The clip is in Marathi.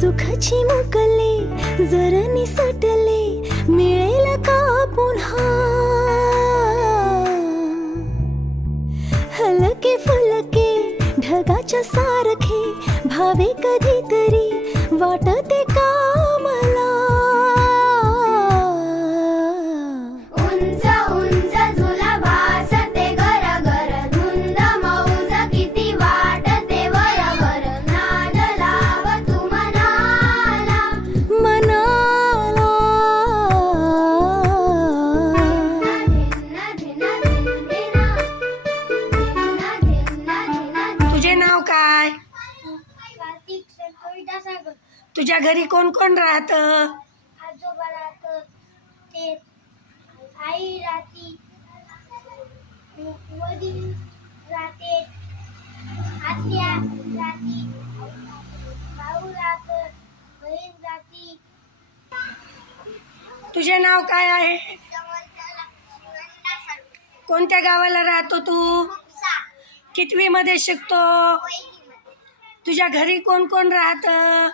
सुखाची मुकले जर निसटले मिळेल का पुन्हा हलके फुलके ढगाच्या सारखे भावे कधीतरी वाटते का मला उंच उंच झुला भासते घर घर धुंद मौज किती वाटते वर वर नाद लाव तू मनाला मनाला तुझे नाव काय? कार्तिक संतोषदा सागर. तुझ्या घरी कोण कोण राहतं? आजोबा राहतं ते आई राहती वडील राहते आत्या राहती भाऊ राहतं बहीण राहती. तुझे नाव काय आहे? कोणत्या गावाला राहतो तू? कितवी मध्ये शिकतो? तुझ्या घरी कोण कोण राहतं?